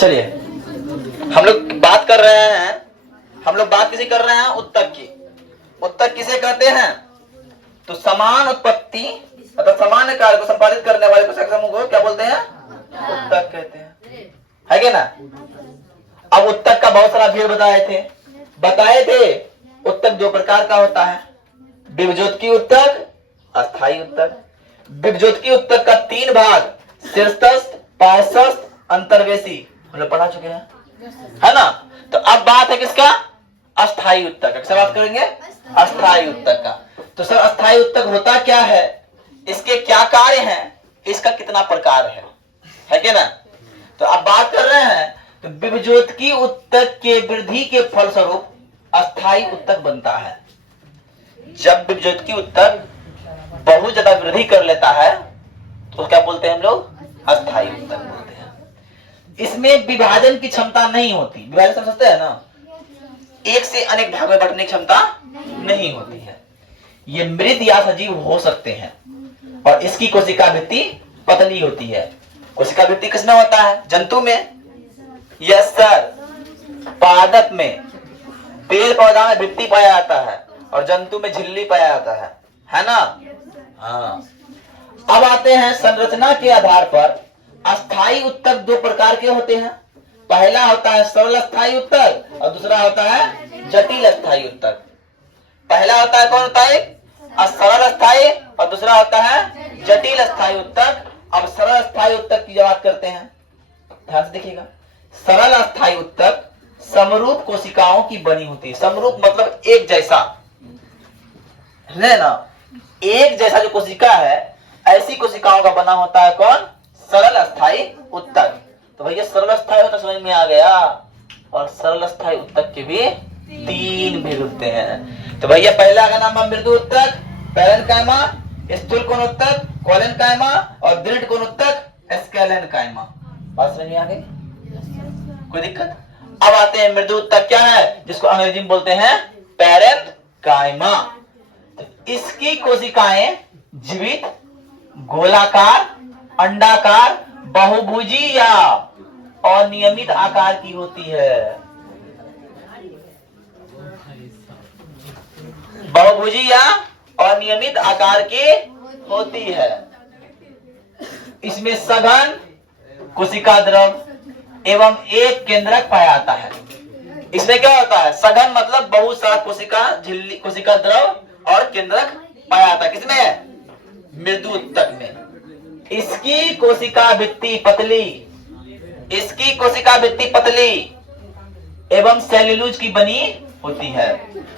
चलिए हम लोग बात कर रहे हैं, हम लोग बात किसी कर रहे हैं उत्तक की। उत्तक किसे कहते हैं? तो समान उत्पत्ति मतलब समान कार्य को संपादित करने वाले कोशिका समूह को क्या बोलते हैं? उत्तक कहते हैं, है क्या ना? अब उत्तक का बहुत सारा भेद बताए थे। उत्तक दो प्रकार का होता है, विभज्योतकी उत्तक, अस्थायी उत्तक। विभज्योतकी उत्तक का 3 भाग, शीर्षस्थ, पार्श्वस्थ, अंतर्वेशी, हम लोग पढ़ा चुके हैं, है ना? तो अब बात है किसका? अस्थायी उत्तक। किससे बात करेंगे? अस्थायी उत्तक का। तो सर अस्थायी उत्तक होता क्या है, इसके क्या कार्य हैं, इसका कितना प्रकार है क्या ना? तो अब बात कर रहे हैं तो विभज्योतकी उत्तक के वृद्धि के फलस्वरूप अस्थायी उत्तक बनता है। जब विभज्योतकी उत्तक बहुत ज्यादा वृद्धि कर लेता है तो क्या बोलते हैं हम लोग? अस्थायी उत्तक बोलते हैं। इसमें विभाजन की क्षमता नहीं होती। विभाजन समझते हैं ना? एक से अनेक भाग में बंटने की क्षमता नहीं होती है। ये मृत या सजीव हो सकते हैं और इसकी कोशिका भित्ति पतली होती है। कोशिका भित्ति किसमें होता है? जंतु में। यस सर, पादप में, पेड़ पौधा में भित्ति पाया जाता है और जंतु में झिल्ली पाया जाता है ना? हाँ। अब आते हैं संरचना के आधार पर अस्थायी उत्तक 2 प्रकार के होते हैं। पहला होता है सरल अस्थायी उत्तक और दूसरा होता है जटिल अस्थायी उत्तक। पहला होता है कौन होता है? सरल अस्थायी और दूसरा होता है जटिल अस्थायी उत्तक। अब सरल अस्थायी उत्तक की बात करते हैं, ध्यान से देखिएगा। सरल अस्थायी उत्तक समरूप कोशिकाओं की बनी होती है। समरूप मतलब एक जैसा, है ना? एक जैसा जो कोशिका है ऐसी कोशिकाओं का बना होता है कौन? सरल अस्थायी उत्तक। तो भैया सरल अस्थायी उत्तक समझ में आ गया। और सरल अस्थायी उत्तक के भी 3 भेद होते हैं। तो भैया पहला का नाम है मृदु उत्तक, पैरेन्काइमा, स्थूल कोण उत्तक, कोलेनकाइमा और दृढ़ कोण उत्तक, स्केलेनकाइमा। बात समझ में आ गई? कोई दिक्कत? अब आते हैं मृदु उत्तक क्या है, जिसको अंग्रेजी में बोलते हैं पैरेन्काइमा। इसकी कोशिकाएं जीवित, गोलाकार, अंडाकार, बहुभुजी या अनियमित आकार की होती है। बहुभुजी या अनियमित आकार की होती है। इसमें सघन कोशिका द्रव एवं एक केंद्रक पाया जाता है। इसमें क्या होता है? सघन मतलब बहुत सारा कोशिका, झिल्ली, कोशिका द्रव और केंद्रक पाया जाता है। किसमें? मृदु उत्तक में। इसकी कोशिका भित्ति पतली, इसकी कोशिका भित्ति पतली एवं सेल्यूलोज की बनी होती है।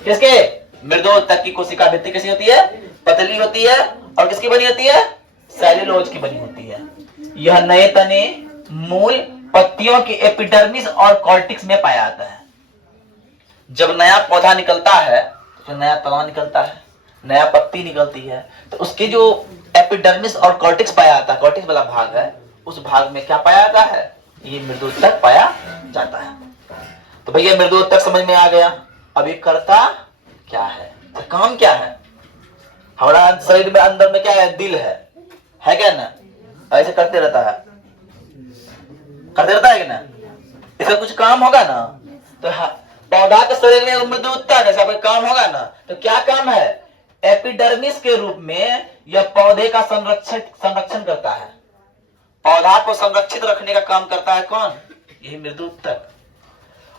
किसके? मृदु उत्तक की कोशिका भित्ति कैसी होती है? पतली होती है। और किसकी बनी होती है? सेल्यूलोज की बनी होती है। यह नए तने, मूल, पत्तियों की एपिडर्मिस और कॉर्टेक्स में पाया जाता है। जब नया पौधा निकलता है, तो नया तना निकलता है, नया पत्ती निकलती है, तो उसके जो एपिडर्मिस और कॉर्टेक्स पाया जाता है, कॉर्टेक्स वाला भाग है, उस भाग में क्या पाया जाता है? ये मृदु उत्तक पाया जाता है। तो भैया मृदु उत्तक समझ में आ गया। अब ये करता क्या है, तो काम क्या है? हमारा शरीर में अंदर में क्या है? दिल है क्या ना? ऐसे करते रहता है, करते रहता है कि ना? इसका कुछ काम होगा ना? तो पौधा के शरीर में मृदु उत्तक ऐसा कोई काम होगा ना? तो क्या काम है? एपिडर्मिस के रूप में यह पौधे का संरक्षण करता है। पौधा को संरक्षित रखने का काम करता है कौन? यही मृदु उत्तक।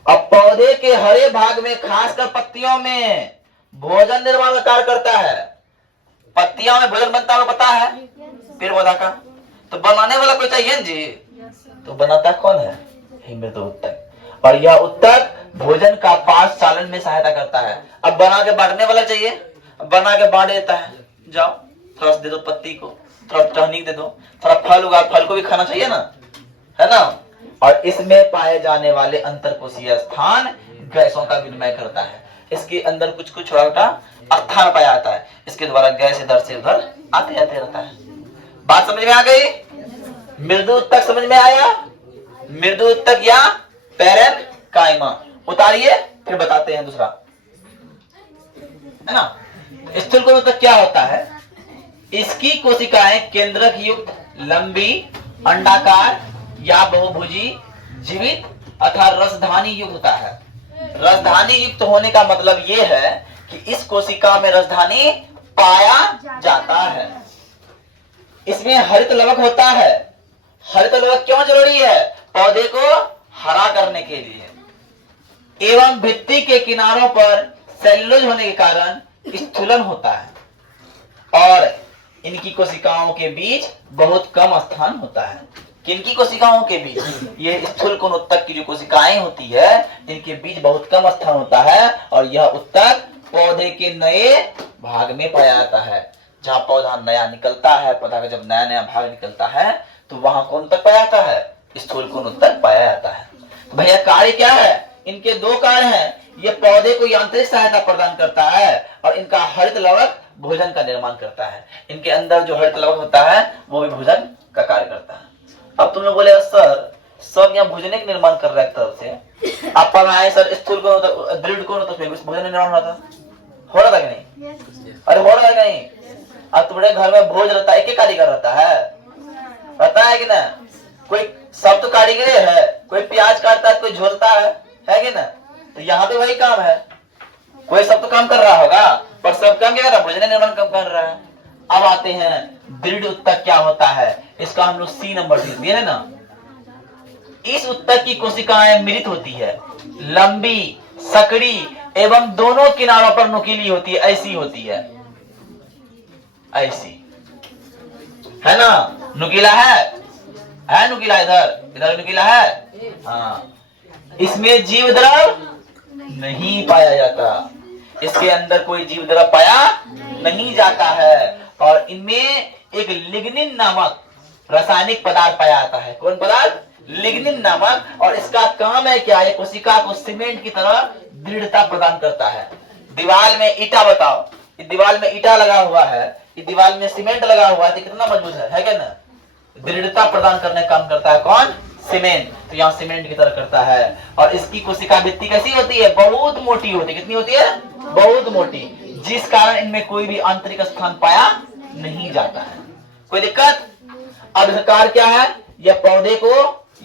अब पौधे के हरे भाग में, खासकर पत्तियों में भोजन निर्माण का कार्य करता है। पत्तियों में भोजन बनता है, पता है पेड़ पौधा का? तो बनाने वाला कोई चाहिए जी, तो बनाता कौन है? यही मृदु उत्तक। और यह उत्तक भोजन का पाच चालन में सहायता करता है। अब बना के बांटने वाला चाहिए, बना के बांट देता है। जाओ थोड़ा सा दे दो पत्ती को, थोड़ा टहनी दे दो, थोड़ा फल उगा, फल को भी खाना चाहिए ना, है ना? और इसमें पाए जाने वाले अंतरकोशीय स्थान गैसों का विनिमय करता है। इसके अंदर कुछ कुछ छोटा छोटा स्थान पाया जाता है, इसके द्वारा गैस इधर से उधर आते जाते रहता है। बात समझ में आ गई? मृदु उत्तक समझ में आया? मृदु उत्तक या पैरेन्काइमा। उतारिए फिर बताते हैं दूसरा, है ना? स्थूल कोण उत्तक क्या होता है? इसकी कोशिकाएं केंद्रक युक्त, लंबी, अंडाकार या बहुभुजी जीवित अर्थात रसधानी युक्त होता है। रसधानी युक्त होने का मतलब ये है कि इस कोशिका में रसधानी पाया जाता है। इसमें हरित लवक होता है। हरित लवक क्यों जरूरी है? पौधे को हरा करने के लिए। एवं भित्ति के किनारों पर सेल्यूलोज होने के कारण स्थूलन होता है और इनकी कोशिकाओं के बीच बहुत कम स्थान होता है। किनकी कोशिकाओं के बीच? ये स्थूल कोण उत्तक की जो कोशिकाएं होती है इनके बीच बहुत कम स्थान होता है और यह उत्तक पौधे के नए भाग में पाया जाता है। जहां पौधा नया निकलता है, पौधा का जब नया नया भाग निकलता है तो वहां कौन उत्तक पाया जाता है? स्थूल कोण उत्तक पाया जाता है। भैया कार्य क्या है? इनके दो कार्य हैं। ये पौधे को यांत्रिक सहायता प्रदान करता है और इनका हरित लवक भोजन का निर्माण करता है। इनके अंदर जो हरित लवक होता है वो भी भोजन का कार्य करता है। अब तुम लोग बोले सर सब यहाँ भोजन का निर्माण कर रहा है एक तरफ से, आप आए सर स्थूल कोण दृढ़ कोण तो भोजन निर्माण हो रहा था, हो रहा था कि नहीं? अरे हो रहा है कि नहीं? अब तुम्हारे घर में भोज रहता है, एक कारीगर रहता है कि ना? कोई सब तो कारीगर है, कोई प्याज काटता है, कोई झोलता है कि ना? तो यहाँ पे वही काम है। कोई सब तो काम कर रहा होगा पर सब काम क्या कर रहा है? भोजन निर्माण काम कर रहा है। अब आते हैं दृढ़ उत्तक क्या होता है। इसका हम लोग सी नंबर दिए है ना। इस उत्तक की कोशिकाएं मृत होती है, लंबी, सकड़ी एवं दोनों किनारों पर नुकीली होती है। ऐसी होती है, ऐसी है ना? नुकीला है नुकीला, इधर नुकीला है। हाँ, इसमें जीव द्रव नहीं पाया जाता। इसके अंदर कोई जीव द्रव पाया नहीं जाता है और इनमें एक लिग्निन नामक रासायनिक पदार्थ पाया जाता है। कौन पदार्थ? लिग्निन नामक। और इसका काम है क्या? ये कोशिका को सीमेंट की तरह दृढ़ता प्रदान करता है। दीवार में ईटा, बताओ, इस दीवार में ईटा लगा हुआ है, इस दीवार में सीमेंट लगा हुआ है तो कितना मजबूत है क्या ना? दृढ़ता प्रदान करने का काम करता है कौन? सीमेंट। तो यहाँ सीमेंट की तरह करता है। और इसकी कोशिका भित्ति कैसी होती है? बहुत मोटी होती है। कितनी होती है? बहुत मोटी, जिस कारण इनमें कोई भी आंतरिक स्थान पाया नहीं जाता है। कोई दिक्कत? अब इसका कार्य क्या है? यह पौधे को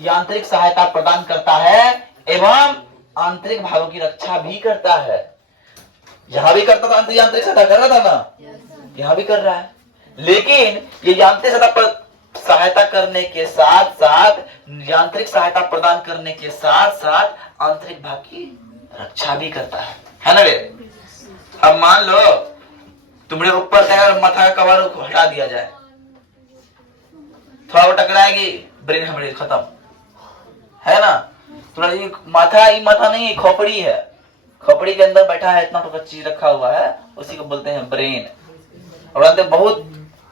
यांत्रिक सहायता प्रदान करता है एवं आंतरिक भागों की रक्षा भी करता है। यहां भी करता था, यांत्रिक सहायता कर रहा था ना, यहां भी कर रहा है। लेकिन ये यांत्रिक सहायता करने के साथ साथ, यांत्रिक सहायता प्रदान करने के साथ साथ आंतरिक भाग की रक्षा भी करता है ना रे? अब मान लो तुम्हारे ऊपर से माथा का कवर हटा दिया जाए, थोड़ा वो टकराएगी, ब्रेन हमारी खत्म, है ना? तुम्हारा ये माथा नहीं, खोपड़ी है। खोपड़ी के अंदर बैठा है इतना तो चीज रखा हुआ है, उसी को बोलते हैं ब्रेन। और बहुत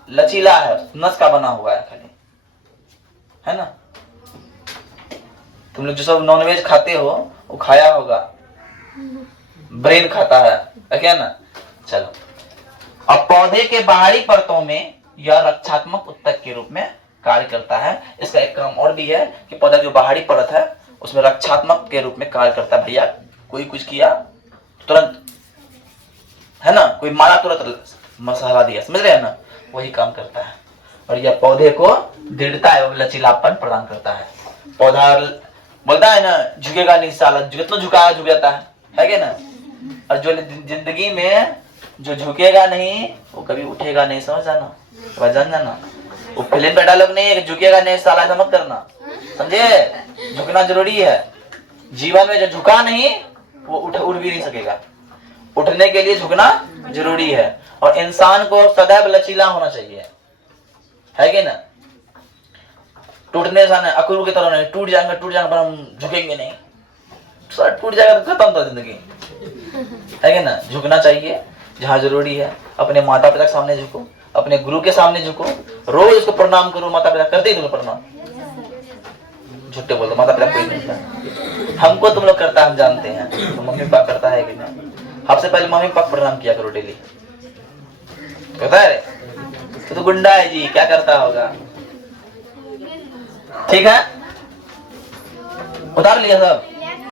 लचीला है, नस का बना हुआ है खाली, है ना? तुम लोग जो सब नॉनवेज खाते हो वो खाया होगा, ब्रेन खाता है क्या ना? चलो, अब पौधे के बाहरी परतों में यह रक्षात्मक उत्तक के रूप में कार्य करता है। इसका एक काम और भी है कि पौधा जो बाहरी परत है उसमें रक्षात्मक के रूप में कार्य करता है। भैया कोई कुछ किया तुरंत, है ना, कोई मारा तुरंत मसाला दिया, समझ रहे हैं ना? वही काम करता है। और यह पौधे को दृढ़ता एवं लचीलापन प्रदान करता है। पौधा बोलता है ना, झुकेगा नहीं साला, जितना झुकाया झुक जाता है क्या ना? और जो जिंदगी में जो झुकेगा नहीं वो कभी उठेगा नहीं, समझ जाना, वजन जाना। वो फिल्म पे डायलॉग नहीं है कि झुकेगा नहीं साला, ऐसा मत करना, समझे? झुकना जरूरी है जीवन में। जो झुका नहीं वो उठ भी नहीं सकेगा। उठने के लिए झुकना जरूरी है और इंसान को सदैव लचीला होना चाहिए, है कि ना? टूटने से अकड़ू की तरह नहीं, टूट जाएंगे पर हम झुकेंगे नहीं, सर टूट जाएगा तो खत्म तो जिंदगी, है कि ना? झुकना चाहिए जहां जरूरी है। अपने माता पिता के सामने झुको, अपने गुरु के सामने झुको, रोज उसको प्रणाम करो। माता पिता करते ही तुम्हें प्रणाम? झूठे बोल दो, माता पिता कोई नहीं करता। हमको तुम लोग करता, हम जानते हैं। तो मम्मी पापा करता है कि नहीं? सबसे पहले मम्मी पापा प्रणाम किया करो डेली, पता है? तो गुंडा है जी, क्या करता होगा? ठीक है, उतार लिया सब।